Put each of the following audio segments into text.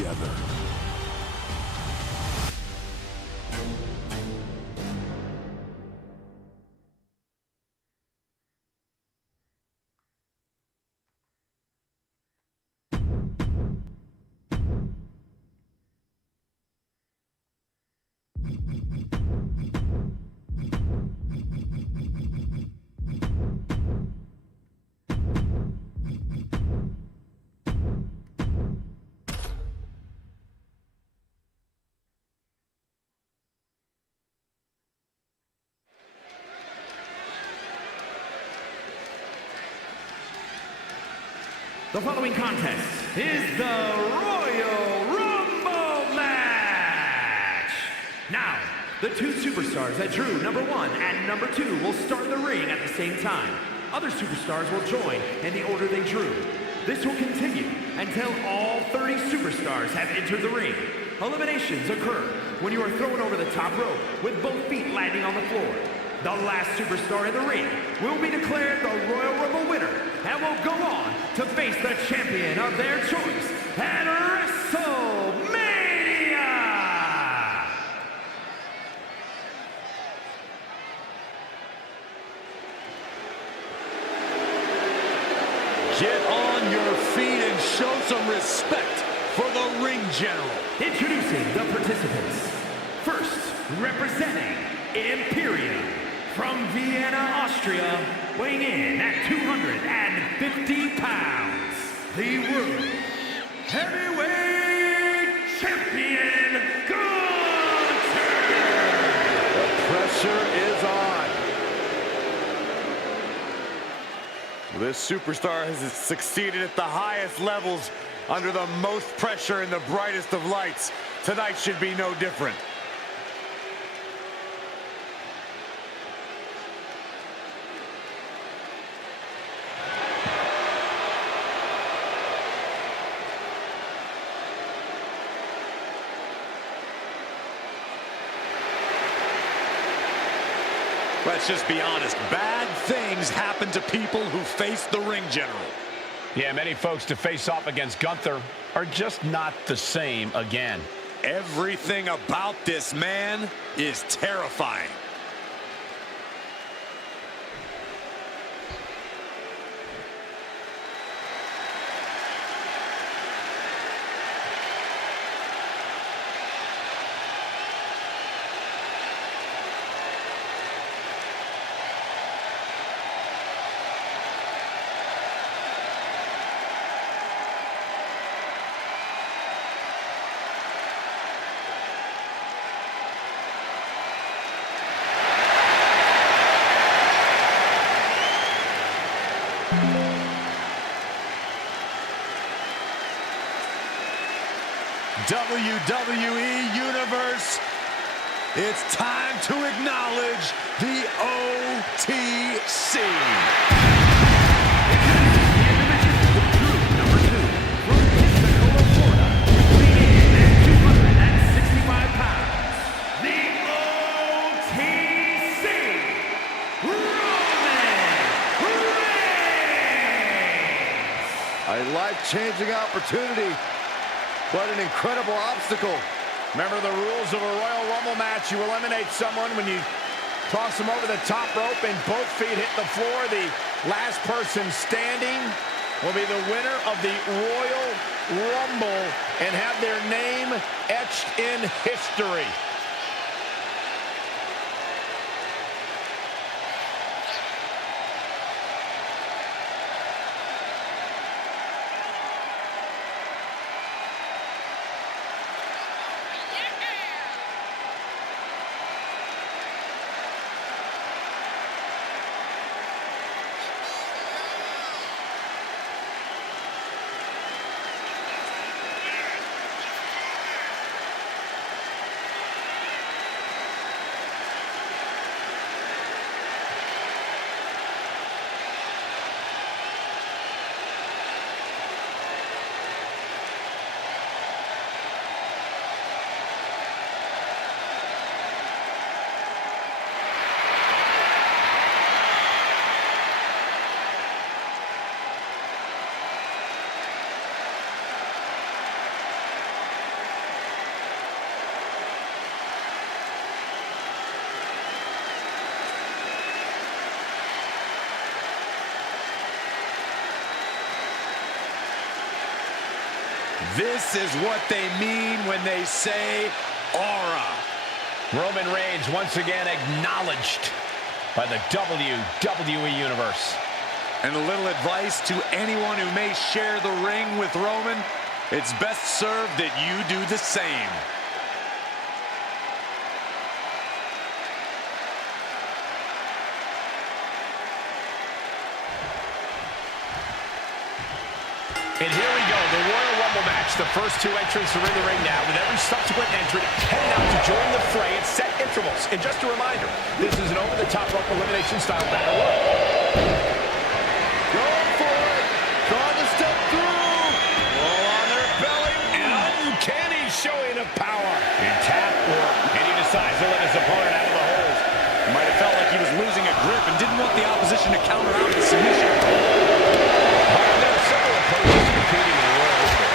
together. The following contest is the Royal Rumble match. Now, the two superstars that drew number 1 and number 2 will start in the ring at the same time. Other superstars will join in the order they drew. This will continue until all 30 superstars have entered the ring. Eliminations occur when you are thrown over the top rope with both feet landing on the floor. The last superstar in the ring will be declared the Royal Rumble winner and will go on to face the champion of their choice at WrestleMania! Get on your feet and show some respect for the ring general. Introducing the participants. First, representing Imperium. From Vienna, Austria, weighing in at 250 pounds, the World Heavyweight Champion, Gunther! The pressure is on. This superstar has succeeded at the highest levels under the most pressure and the brightest of lights. Tonight should be no different. Let's just be honest, bad things happen to people who face the ring general. Yeah, many folks to face off against Gunther are just not the same again. Everything about this man is terrifying. WWE Universe, it's time to acknowledge the OTC. Number 2, from Pensacola, Florida, weighing in at 265 pounds, the OTC, Roman Reigns! A life-changing opportunity, but an incredible obstacle. Remember the rules of a Royal Rumble match. You eliminate someone when you toss them over the top rope and both feet hit the floor. The last person standing will be the winner of the Royal Rumble and have their name etched in history. This is what they mean when they say aura. Roman Reigns once again acknowledged by the WWE Universe. And a little advice to anyone who may share the ring with Roman, it's best served that you do the same. And here we go, the Royal Rumble match. The first two entrants are in the ring now, with every subsequent entrant heading out to join the fray at set intervals. And just a reminder, this is an over-the-top rope elimination style battle royal. Going for it. Trying to step through. Roll on their belly. An uncanny showing of power. And tap, and he decides to let his opponent out of the hold. Might have felt like he was losing a grip and didn't want the opposition to counter out the submission. There are several approaches to competing in the Royal Rumble.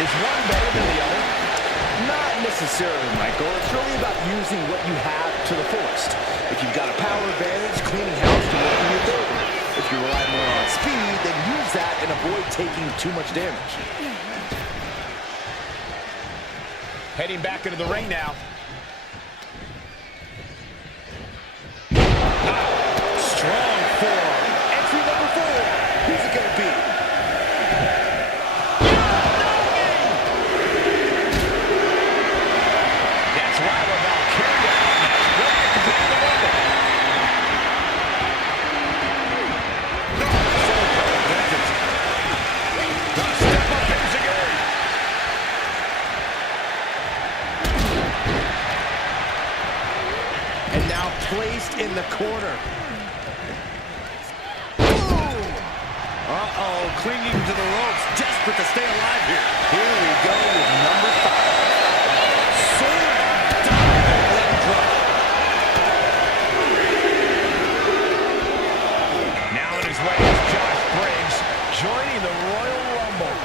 Is one better than the other? Not necessarily, Michael. It's really about using what you have to the fullest. If you've got a power advantage, cleaning house can work in your favor. If you rely more on speed, then use that and avoid taking too much damage. Heading back into the ring now. Strong forearm. Entry number 4. Who's it going to be? That's right, we're about to carry it out next. We'll get to the Rumble. Gonna step up Enzuigiri. And now placed in the corner. Uh-oh, clinging to the ropes, desperate to stay alive here. Here we go with number 5. Now on his way is Josh Briggs, joining the Royal Rumble.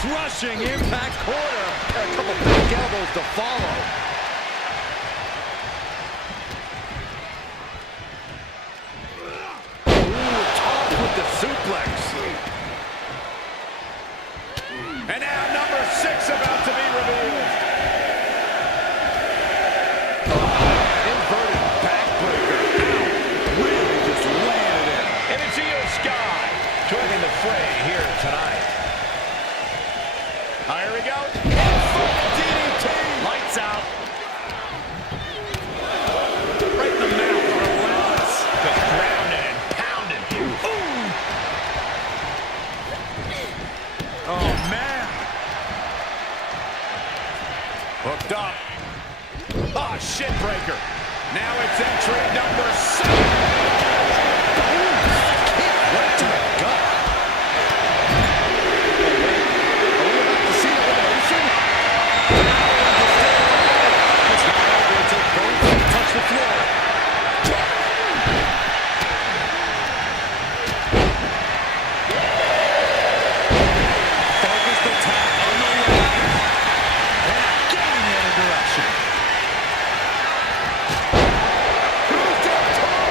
Crushing impact corner. And a couple big elbows to follow. Ooh, tossed with the suplex. And now number 6 about to be revealed. Inverted backbreaker. Really just landed it. And it's Io Sky joining the fray here tonight. Here we go. DDT. Lights out. Right in the mouth, relentless. Just grounded and pounded. Ooh. Oh, man. Hooked up. Oh, shit breaker. Now it's entry number 7. Right to the gut. Are we about to see elimination? It's not over until both feet touch the floor. Focused attack on the left. And again in the other direction. Who's that tall?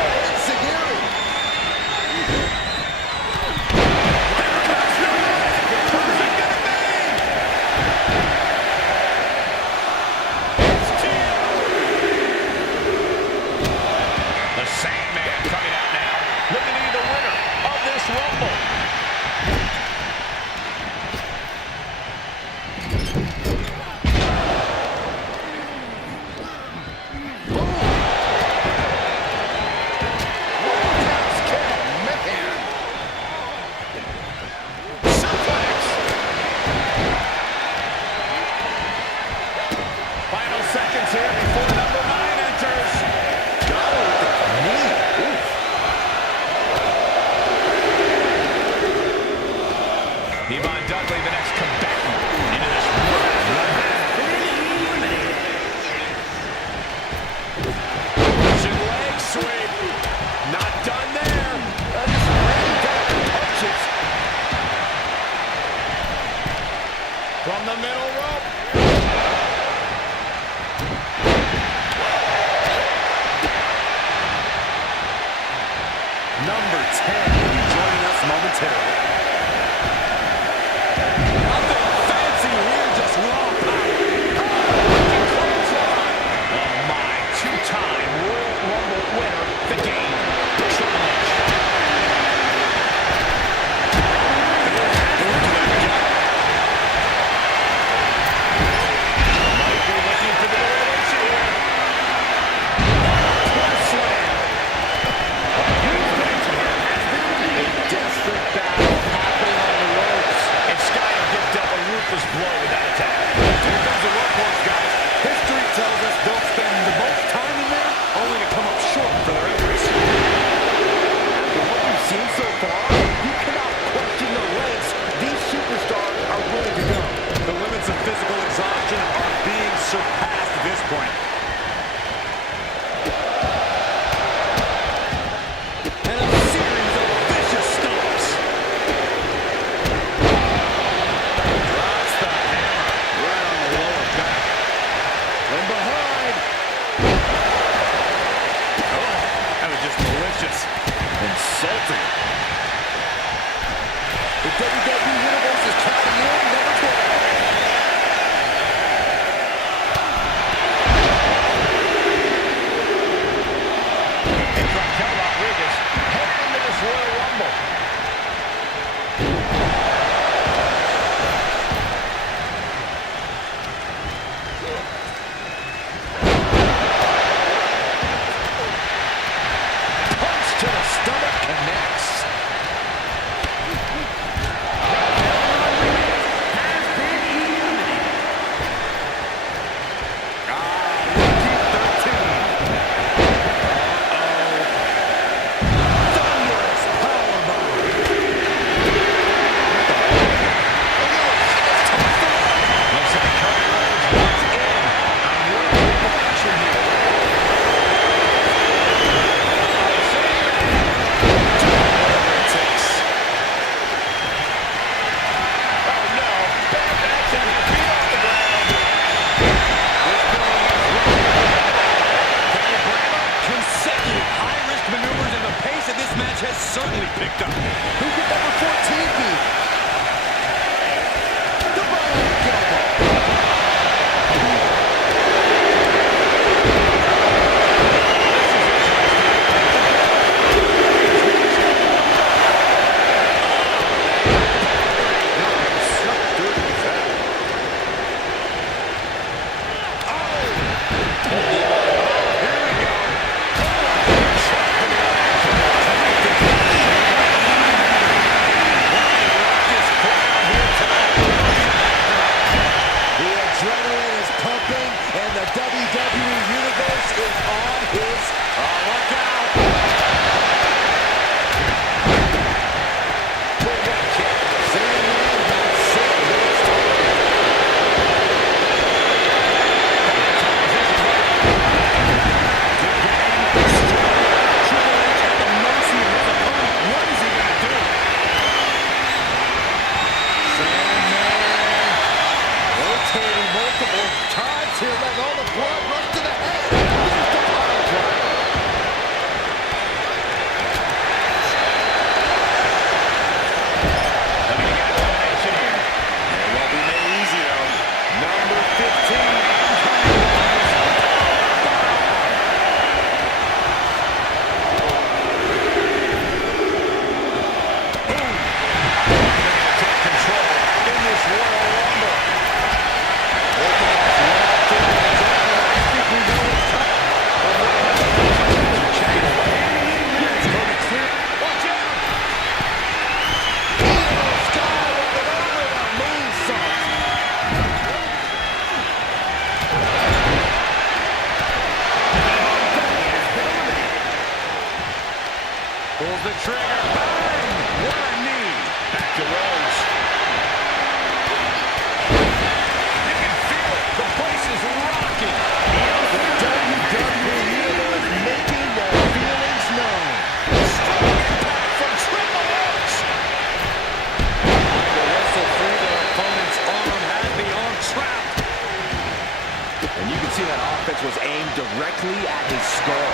surpassed at this point. And a series of vicious stomps. Drops the hammer right on the lower back. From behind. Oh, that was just malicious. Insulting. The WWE Universe is counting in number 12. Heading into this Royal Rumble. Punch to the stomach connects. Has certainly picked up. Who could number 14 be? The Royal WWE Universe is on his look out. Pull-up kick. Sandman got set with his target. Triple H at the mercy of his opponent. What is he going to do? Sandman rotating multiple times here, letting all the blood rush to the head. There's the pile driver. It won't be made easy, though. Number 15. Take control in this Royal Rumble. Pulls the trigger. Bang! What a knee. Back to Rhodes. You can feel it. The place is rocking. The WWE Universe making their feelings known. Strong impact from Triple H. The wrestle through their opponent's arm, has the arm trapped. And you can see that offense was aimed directly at his skull.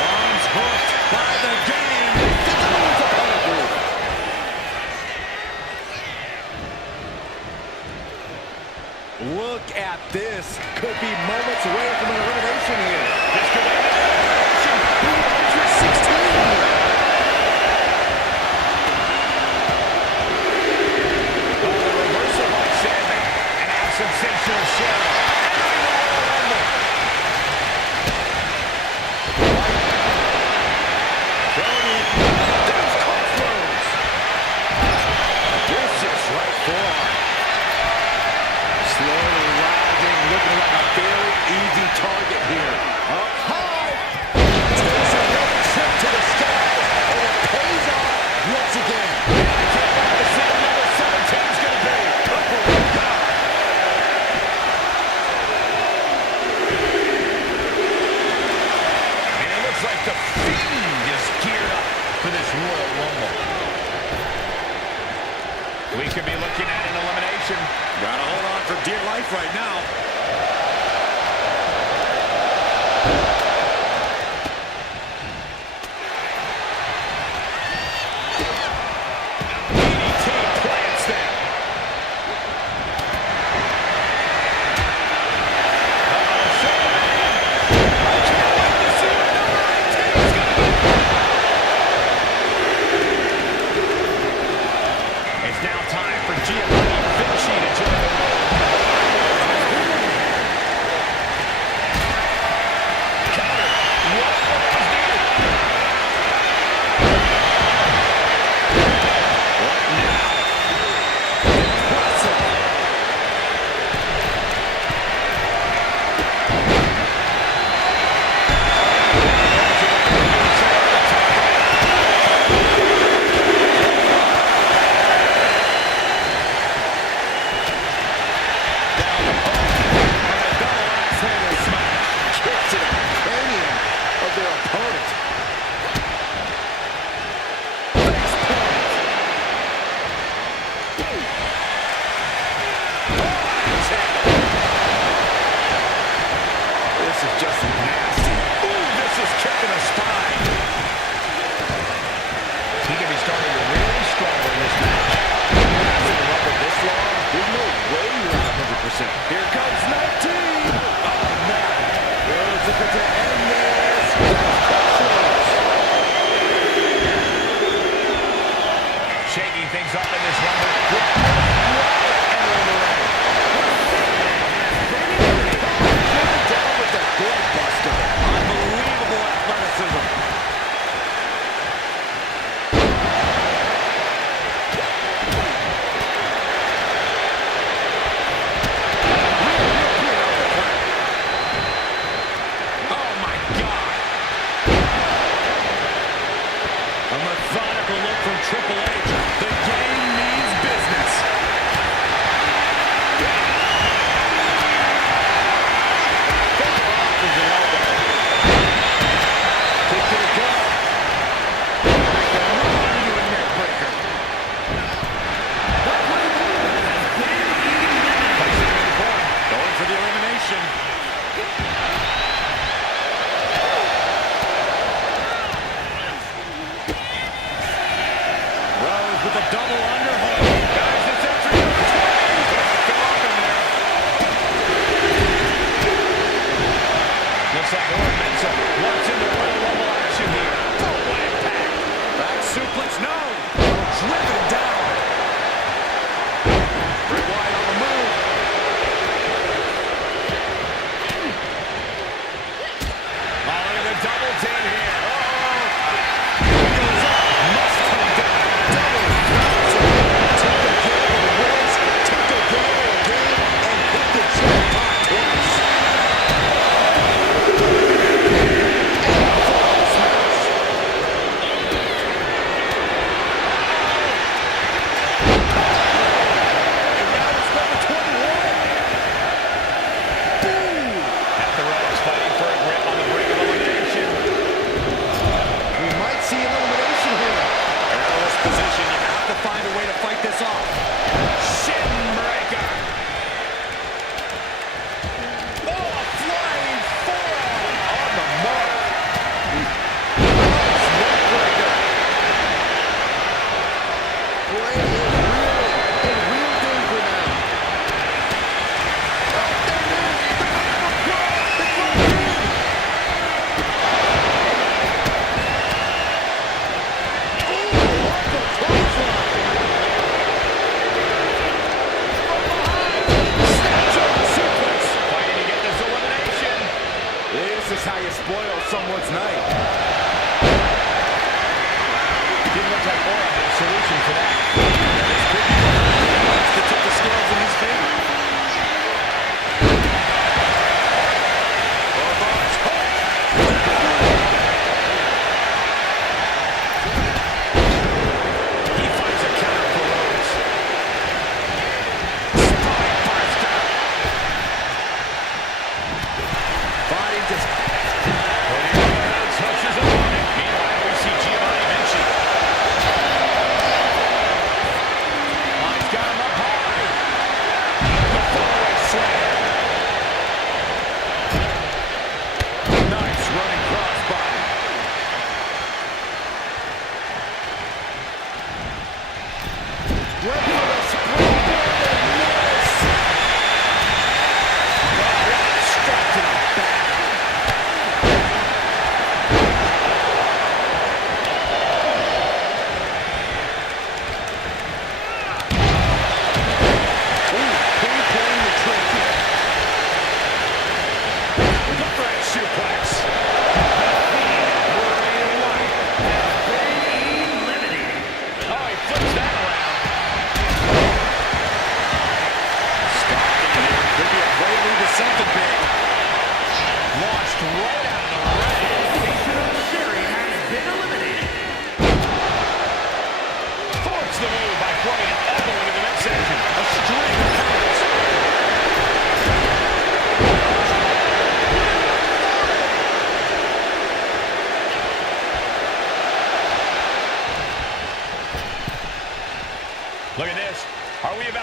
Arms hooked by the game. Look at this. Could be moments away from an elimination here. This could be an elimination. Who enters 16 here? Oh, the reversal by Sandman. And now sensational show. There's crossroads. Vicious right forearm. Slowly rising, looking like a very easy target here. Up high. Takes another trip to the skies, and it pays off once again. I can't wait to see what number 17 is going to be. Oh, my God. dear life right now.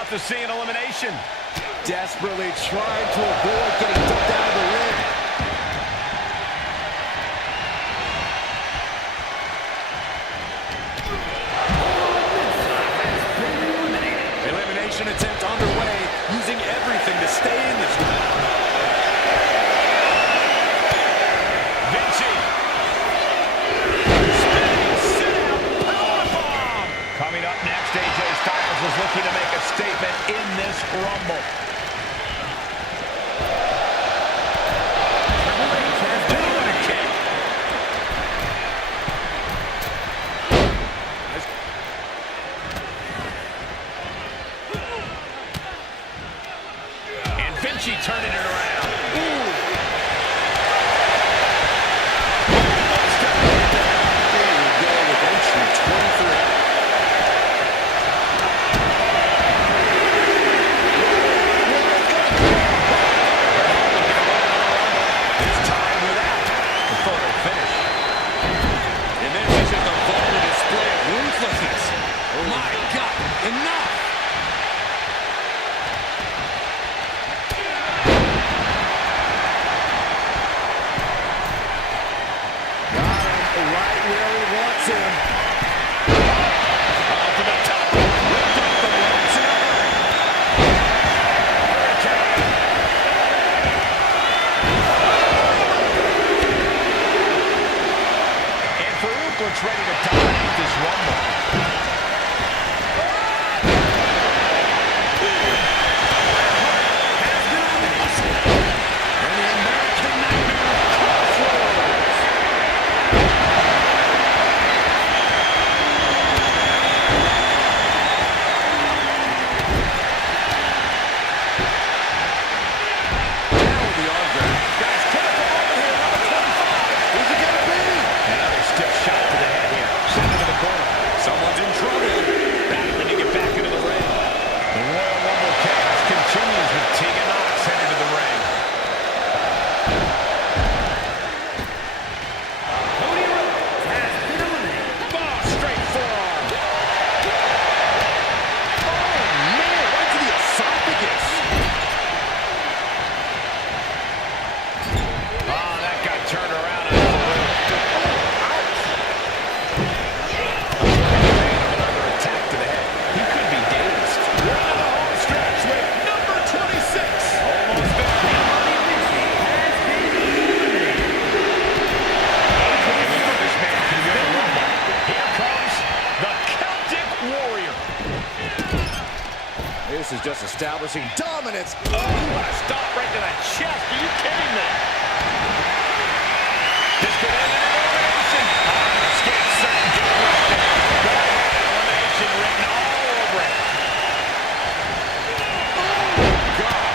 about to see an elimination. Desperately trying to avoid getting dumped out of the ring. Elimination attempt underway, using everything to stay in this one. Vinci. Spinning sit-out powerbomb. Coming up next, AJ Styles is looking to make a statement in this Rumble. Vinci turning it around. Ooh. There you go with entry 23. It's time without the photo finish. And this is just a vulgar display of ruthlessness. Oh my God, enough! Right where he wants him. Up to the top. Ripped off the ropes and And Farouk looks ready to dominate this Rumble. someone's in trouble. Battling to get back into the ring. The Royal Rumble chaos continues with Tegan Knox headed to the ring. Cody Rhodes has been eliminated. Oh, straight forearm. Oh, man, right to the esophagus. Oh, that got turned around on Farouk. Another attack to the head. He could be dazed. We're into the home stretch with number 26. Almost there. And we know this man can win a Rumble. Here comes the Celtic Warrior. This is just establishing dominance. Oh, what a stop right to the chest. Are you kidding me? This could end in elimination. Oh, escape certain get right there. Elimination written all over it. God.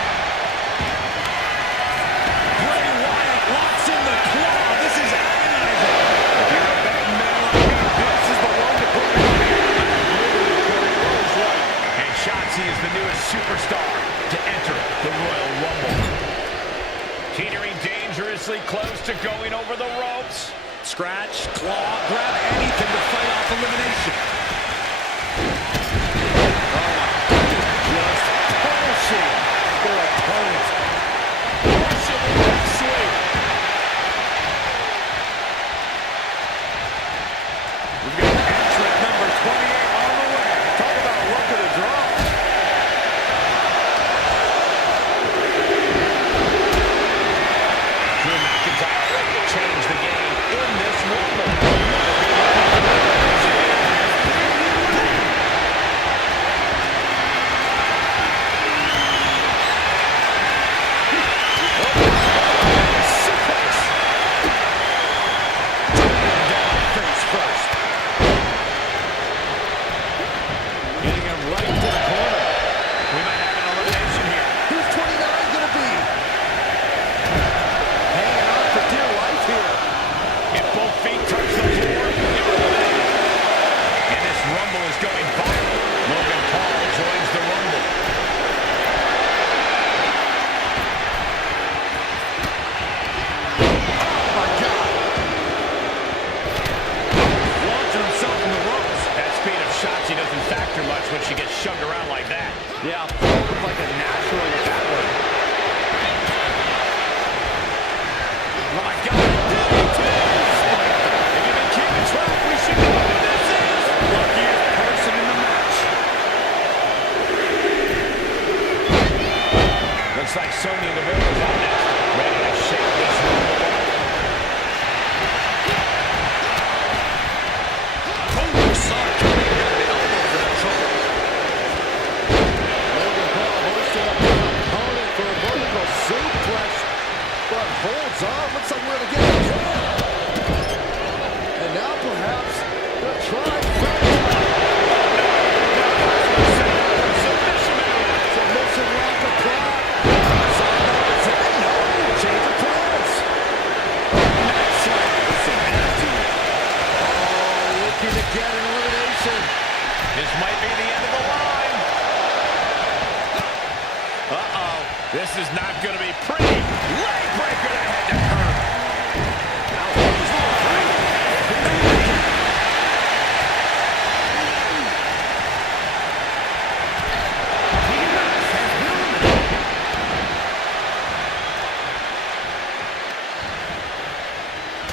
Bray Wyatt locks in the claw. This is agonizing. If you're a betting man like me, this is the one to put in here. Cody Rhodes right. And Shotzi is the newest superstar to enter the Royal Rumble. Teetering dangerously close to going over the ropes. Scratch, claw, grab anything to fight off elimination. Just punishing their opponent. Russian leg sweep. We've got entrant number 28 on the way. Talk about luck of the draw. Drew McIntyre ready to change the game in this Rumble. bringing the boys out next. Ready to shake this room apart. Oh, saw it coming in at the elbow for that trouble. Logan Paul hoisting up his opponent for a vertical suplex, but holds on. Looks like we're going to get a kill. And now perhaps the trifecta. Submission lock applied. No, change of plans. Mat slam. Some attitude. Oh, looking to get an elimination. This might be the end of the line. Uh-oh. This is not going to be pretty. Leg breaker that had to hurt.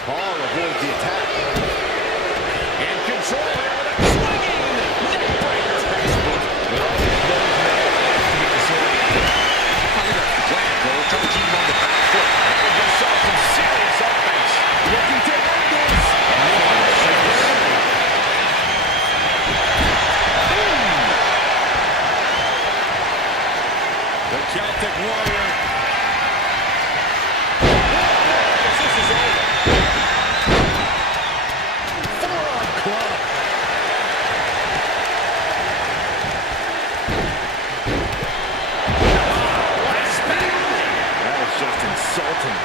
Paul avoids the attack. In control here with a swinging neck breaker. Textbook. Well, those men have to be disoriented. Plan, Cole. Trying to keep him on the back foot. And we just saw some serious offense. Looking to end this. The Celtic Warrior. This is over. Forearm club. That is just insulting.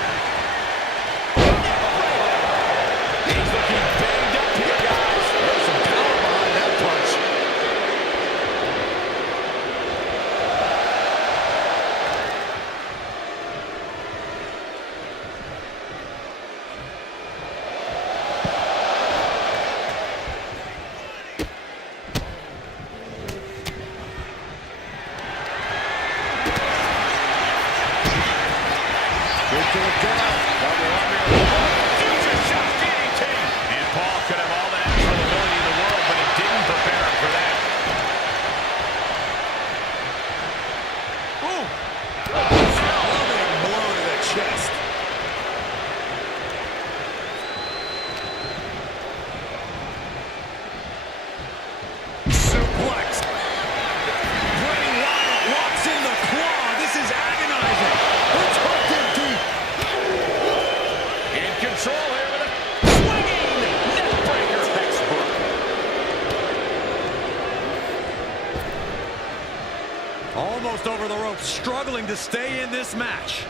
He's looking banged up here, guys. There's some power behind that punch. Good to the ground. Future shot DDT. And Paul could have all the natural ability in the world, but it didn't prepare him for that. Ooh. Loving blow to the chest. Suplex. Bray Wyatt locks in the claw. This is agonizing. It's hooked in deep. In control here with a swinging neck breaker. Textbook. Almost over the rope, struggling to stay in this match.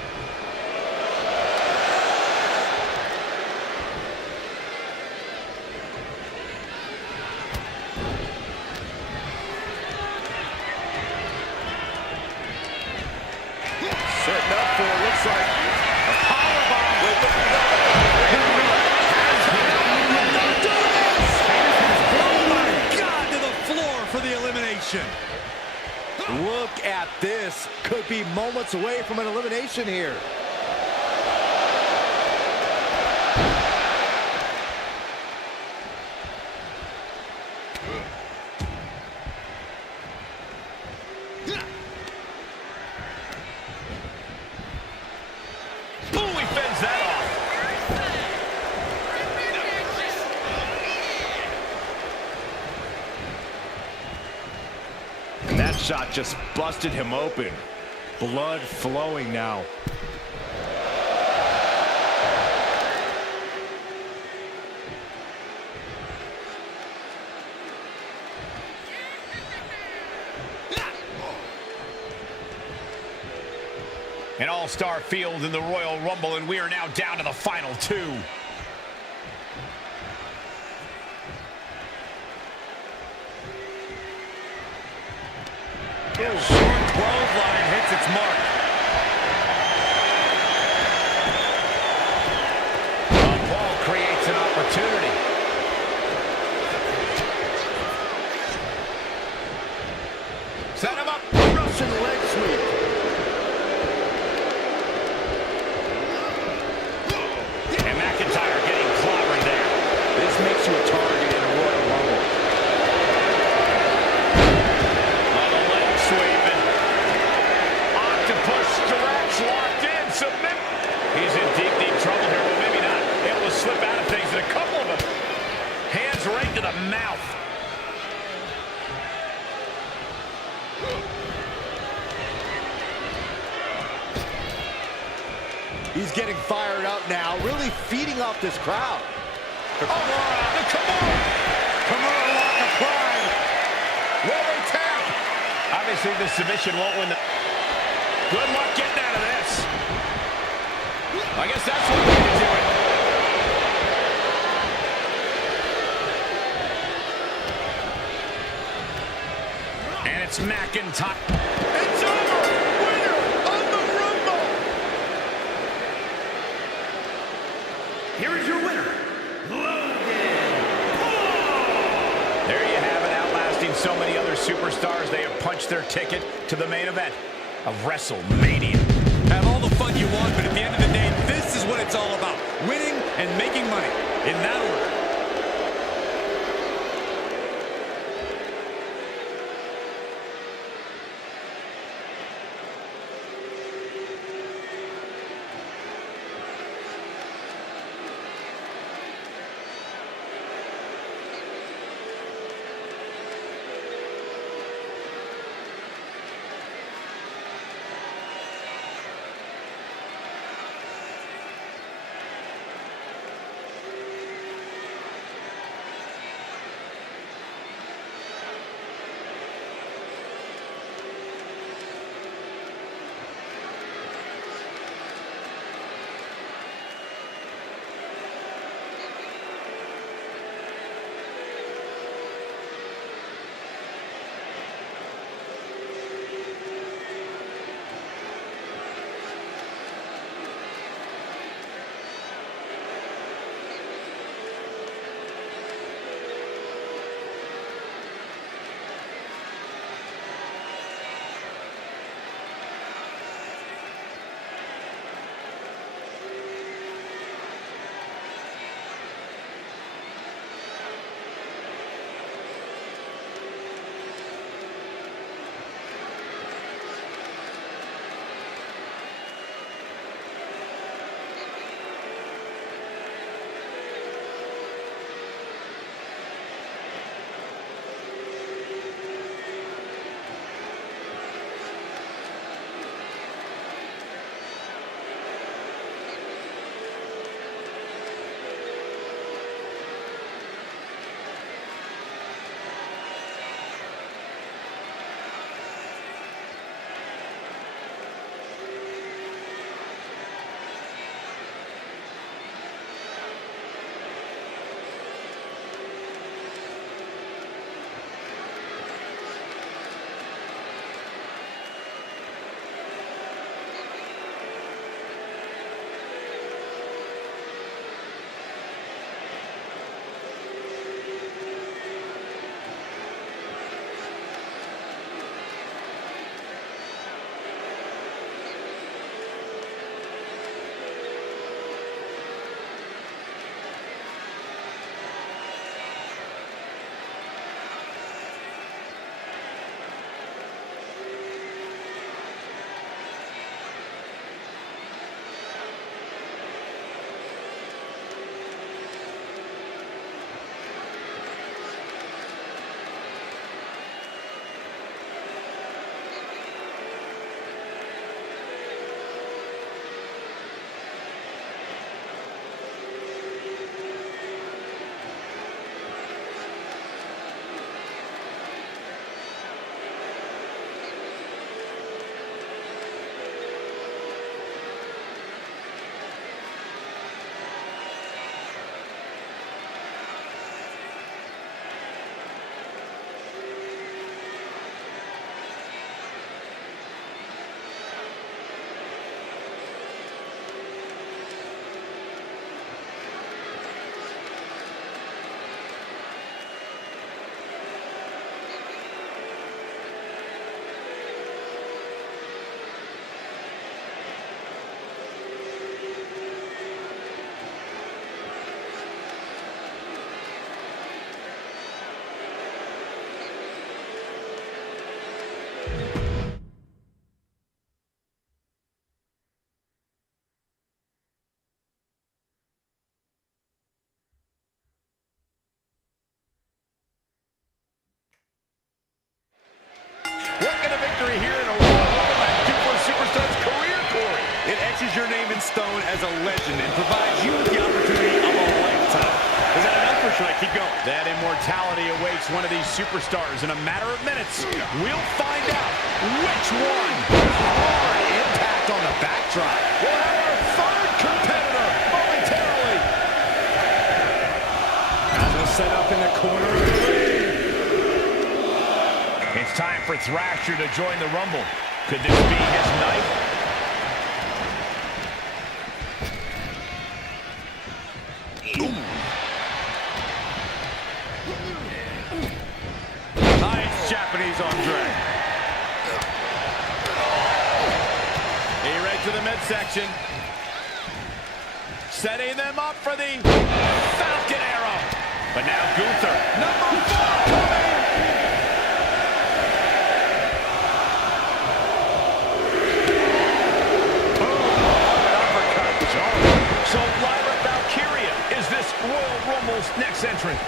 Setting up for, looks like, a powerbomb. Oh my God, to the floor for the elimination. Look at this. Could be moments away from an elimination here. Boom, he fends that off. And that shot just busted him open. Blood flowing now. An all-star field in the Royal Rumble, and we are now down to the final two. Short clothesline hits its mark. Paul creates an opportunity. Set him up. Russian leg sweep. And McIntyre getting clobbered there. This makes you a target in a Royal Rumble. Oh, the leg sweep. to the mouth. He's getting fired up now, really feeding off this crowd. The Kimura lock applied. Rolling tap. Obviously, the submission won't win the... Good luck getting out of this. I guess that's one way to do it. And it's McIntyre. It's over. Winner of the Rumble. Here is your winner, There you have it, outlasting so many other superstars. They have punched their ticket to the main event of WrestleMania. Have all the fun you want, but at the end of the day, this is what it's all about. Winning and making money. In that order. etches your name in stone as a legend and provides you with the opportunity of a lifetime. Is that enough, or should I keep going? That immortality awaits one of these superstars in a matter of minutes. We'll find out which one. Hard impact on the backdrop. We'll have our third competitor momentarily. As we'll set up in the corner of the ring. It's time for Thrasher to join the Rumble. Could this be his night? Nice Japanese arm drag. He right to the midsection. Setting them up for the Falcon Arrow. But now Gunther, number 4 coming. So Lyra Valkyria is this Royal Rumble's next entrant.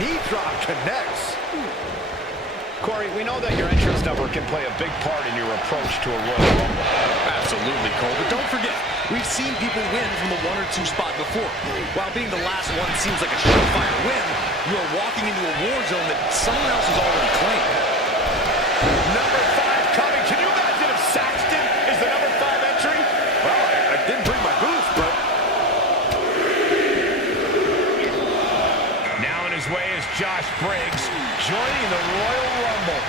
Knee drop connects. Corey, we know that your entrance number can play a big part in your approach to a Royal Rumble. Absolutely, Cole. But don't forget, we've seen people win from the 1 or 2 spot before. While being the last one seems like a surefire win, you are walking into a war zone that someone else has already claimed. Number 5 coming. Can you imagine if Saxton is the number 5 entry? Well, I didn't bring my boots, but... Now on his way is Josh Briggs, joining the Royal Rumble.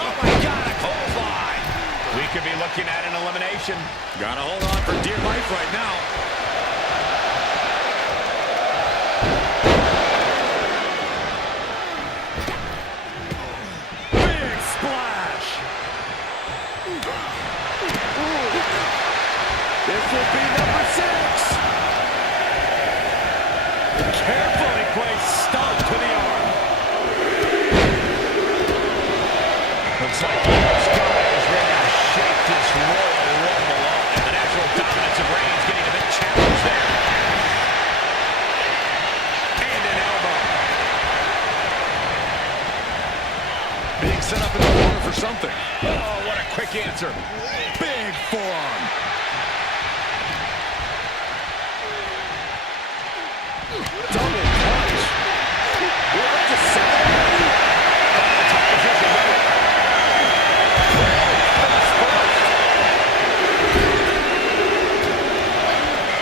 Oh my God, a clothesline. We could be looking at an elimination. Gotta hold on for dear life right now. Big splash. This will be number 6. Carefully placed stomp to the arm. Looks like this guy is ready to shake this Royal Rumble up. And the natural dominance of Reigns getting a bit challenged there. And an elbow. Being set up in the corner for something. Oh, what a quick answer. Big forearm. Double punch. Well, that's a set.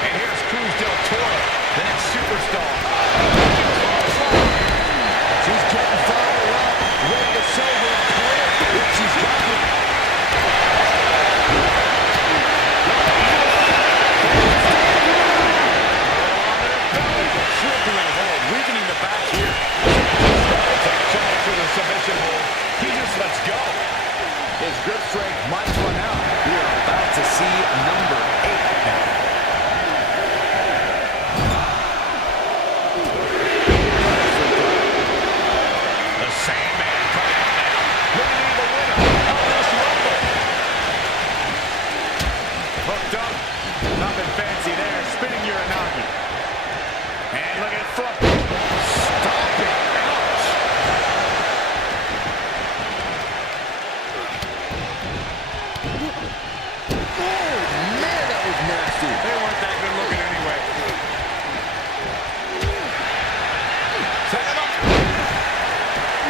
And here's Cruz del Toro, the next superstar. She's getting fired up, ready to show her opponent what she's got. Tripling hold, weakening the back here. Chance for the submission hold. He just lets go. His grip strength might run out. We are about to see number 8 now. The Sandman coming out now. Looking to be the winner of this Rumble. Hooked up. Nothing fancy there. Spinning Uranagi. And look at foot. Stomping. Ouch. Oh, man, that was nasty. They weren't that good looking anyway. Set him up.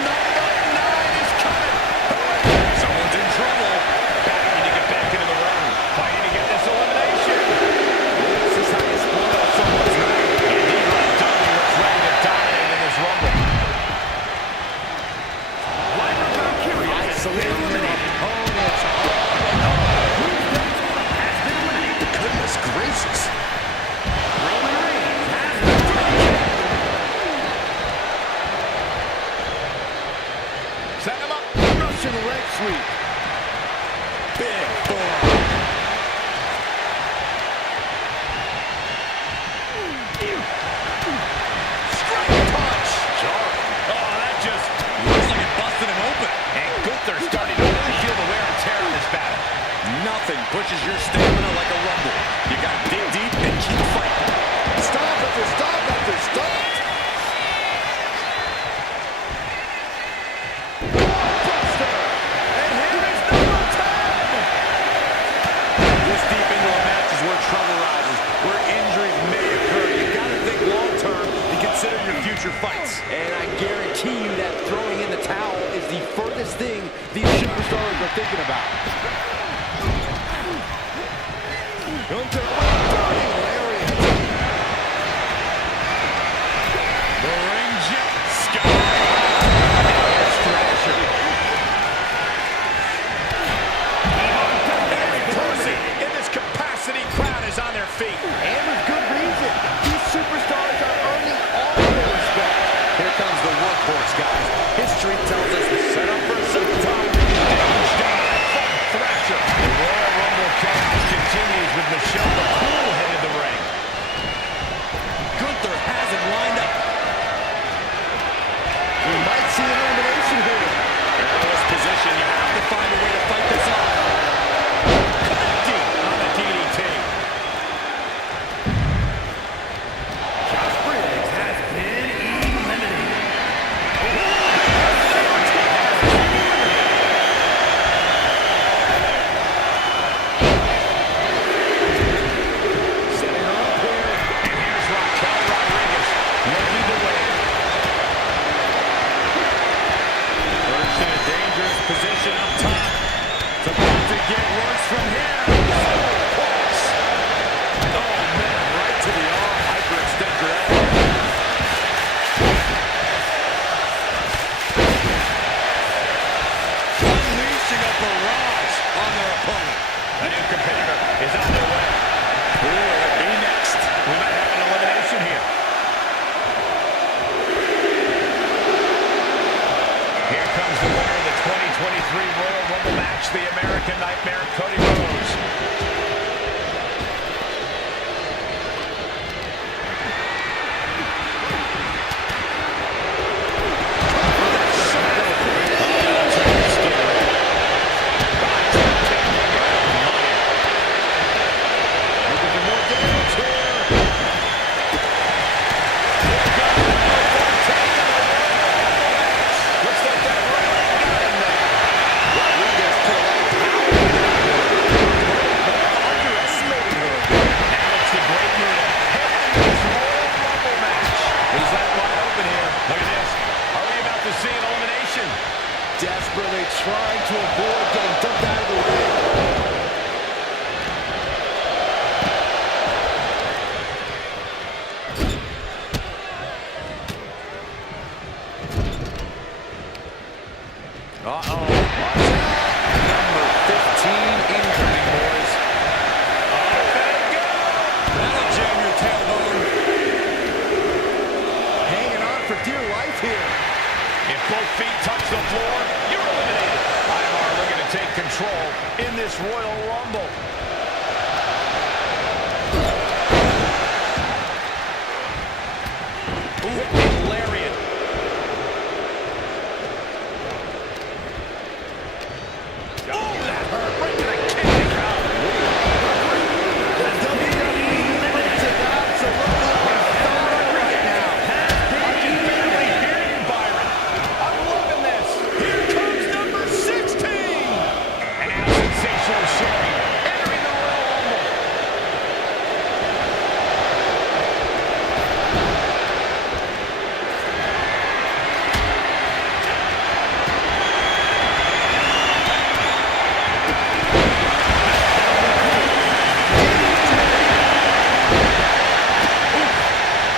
Number 9 is coming. Someone's in trouble. Battling to get back into the ring. Fighting to get this elimination. This is how you spoil someone's night. Indeed, like Dudley looks ready to dominate in this Rumble. Lyra Valkyria has been eliminated. Opponents. Has been eliminated. Goodness gracious. Roman Reigns has been eliminated. Set him up. Russian leg sweep. Big forearm. Straight punch. Oh, that just looks like it busted him open. And Gunther starting to really feel the wear and tear on this battle. Nothing pushes your stamina like a rumble. You gotta dig deep and keep fighting. Stop after stop after stop. Buster. And here is number 10. talking about. Gunther with a burning lariat. The ring jet. Sky. Here's Thrasher. Every person in this capacity crowd is on their feet. And with good reason. These superstars are earning all of their respect. Here comes the workhorse, guys. History tells us to set up for a certain time. Thrasher. The Royal Rumble chaos continues with Michelle McCool headed the ring. Gunther has it lined up. We might see an elimination here. Perilous position. You have to find a way to fight this off. Connecting on the DDT. Josh Briggs has been eliminated. Setting her up here. And here's Raquel Rodriguez looking to win. First in a dangerous position up top. It's about to get worse from here. Oh, man, right to the arm. Hyperextend your elbow. Unleashing a barrage on their opponent. A new competitor is on their way. Who will it be next? We might have an elimination here. Here comes the winner of the 2023 Royal Rumble match, the American Nightmare, Cody Rhodes. Looks like that really got him there. Rodriguez put a lot of power underestimating her. Now it's the Great Muta heading this Royal Rumble match. He's left wide open here. Look at this. Are we about to see an elimination? Desperately trying to avoid getting dumped out of the ring. Uh-oh. Number 15 incoming, boys. That'll jam your tailbone. Hanging on for dear life here. If both feet touch the floor, you're eliminated. IMR looking to take control in this Royal Rumble. Whipping lariat. Oh, that hurt. Right to the kidney. The WWE limited absolutely phenomenal right now. I can barely hear you, Byron. I'm loving this. Here comes number 16. And now sensational Sherry entering the Royal Rumble.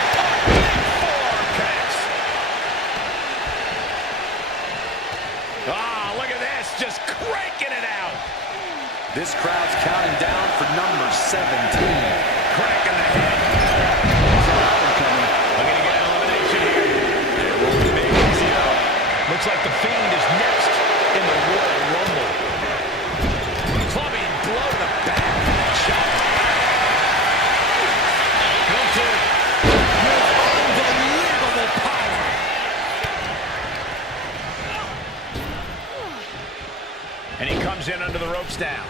Forearm connects. Ah, look at this, just cranking it out. This crowd's counting down for number 17. Cracking the head. Coming. Looking to get an elimination here. It won't be easy, though. Looks like the Fiend is next in the Royal Rumble. Clubbing blow to the back. Shot. Gunther with unbelievable power. And he comes in under the ropes now.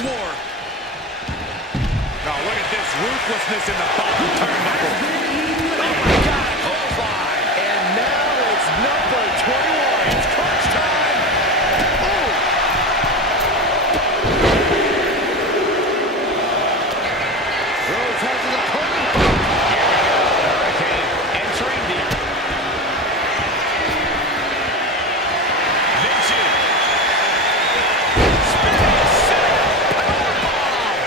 floor. Oh, look at this ruthlessness in the bottom turnbuckle. Oh my God, clothesline. And now it's number 21. It's crunch time. Oh! Rose has his opponent. Hurricane entering the Vinci. Spinning center powerbomb.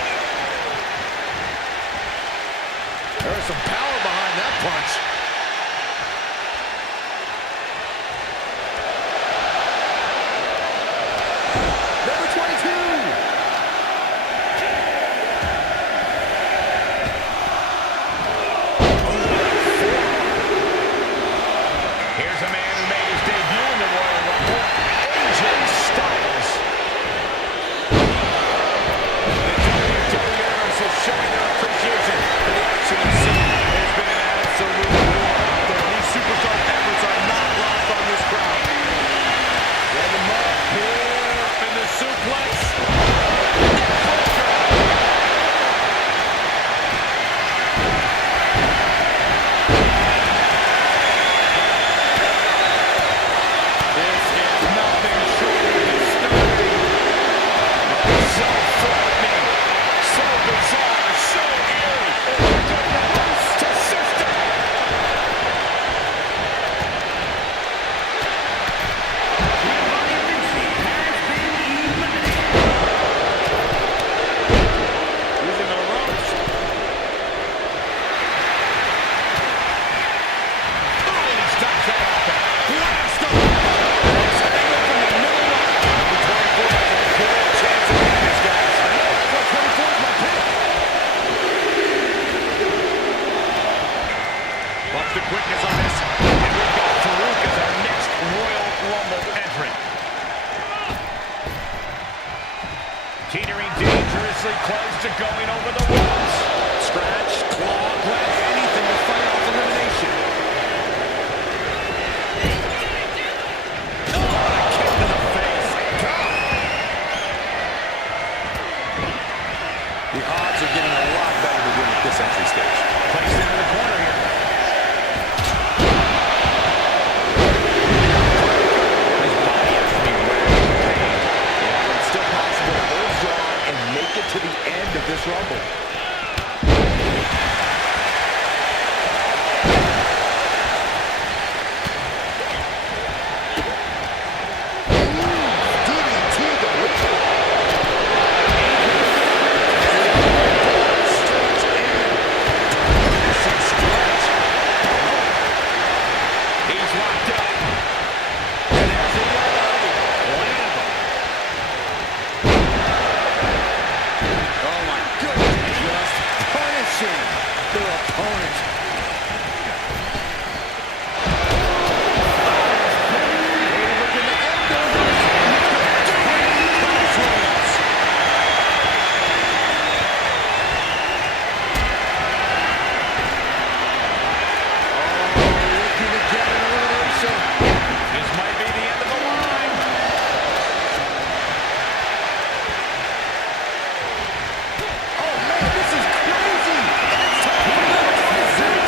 There's some power behind that punch. Number 22. Here's a man who made his debut in the Royal Rumble, AJ Styles. The WWE Universe is showing their appreciation for the action we've seen. It's been an absolute war out there. These superstars' efforts are not lost on this crowd. Get him up here in the suplex. This is nothing short of disturbing. So frightening, so bizarre, so eerie. From the host to sister. Using the ropes. Oh, he stops that out there. Blast him. It's hanging from the middle rope. The 24 has a good chance of winning this, guys. I know, that's why 24 is my pick. Watch the quickness on this. And we've got Farouk as our next Royal Rumble entrant. Teetering dangerously close to going over the ropes. Scratch, claw, grab anything to fight off elimination. Oh, what a kick to the face. The odds are getting a lot better to win at this entry stage. Placed into the corner here. His body has to be racked with pain. Yeah, it's still possible to hold strong and make it to the end of this Rumble. DDT delivered. Stretch in. Massive stretch. He's locked up. And there's the elbow. Landed him. Oh my goodness, just punishing their opponent. Looking to end this. Crossroads. Looking to get an elimination. This might be the end of the line. Oh man, this is crazy! And it's time for number 26!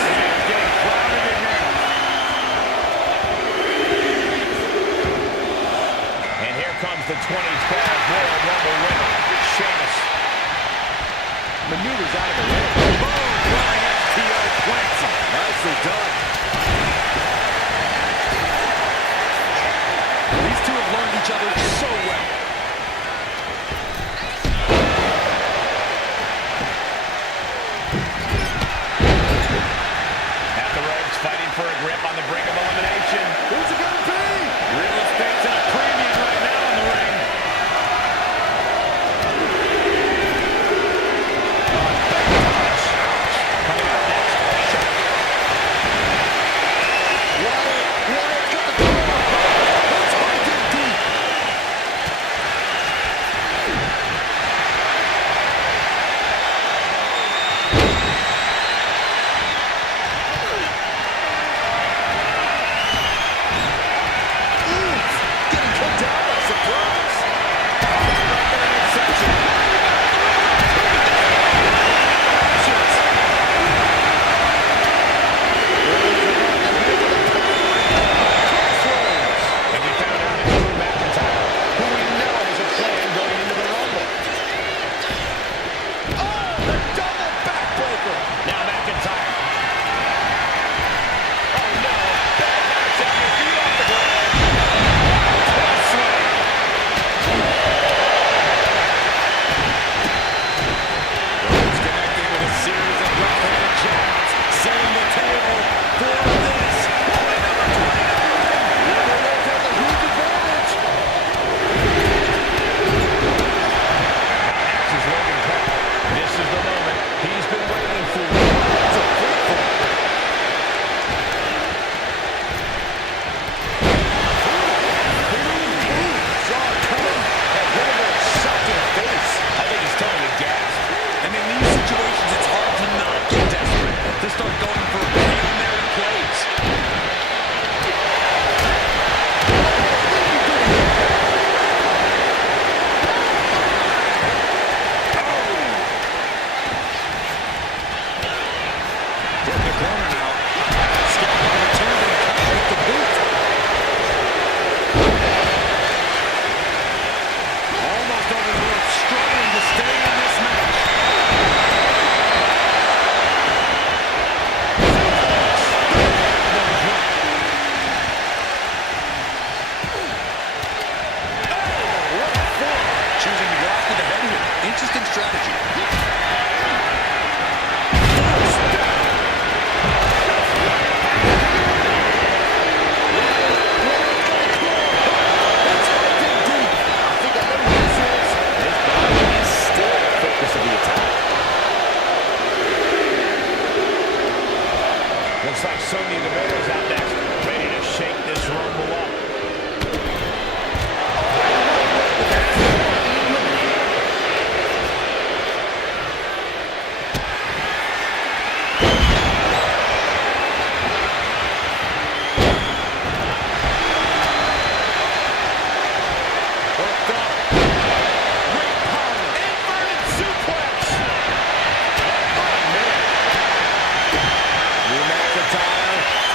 Looks like Sonya Deville's out next, ready to shake this Rumble up.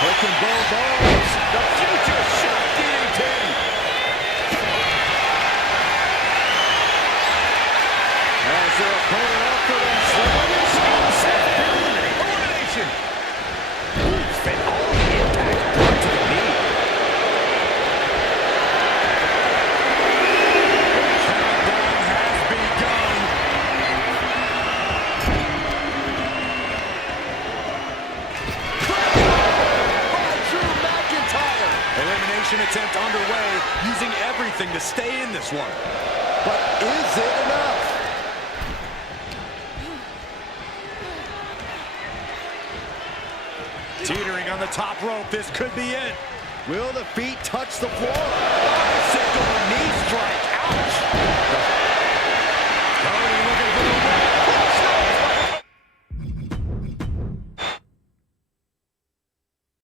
Taking both arms. The future shot DDT. As their opponent up for that elimination. Fit all the impact right to the knee. The countdown has begun. Elimination attempt underway, using everything to stay in this one. But is it enough? Teetering on the top rope, this could be it. Will the feet touch the floor?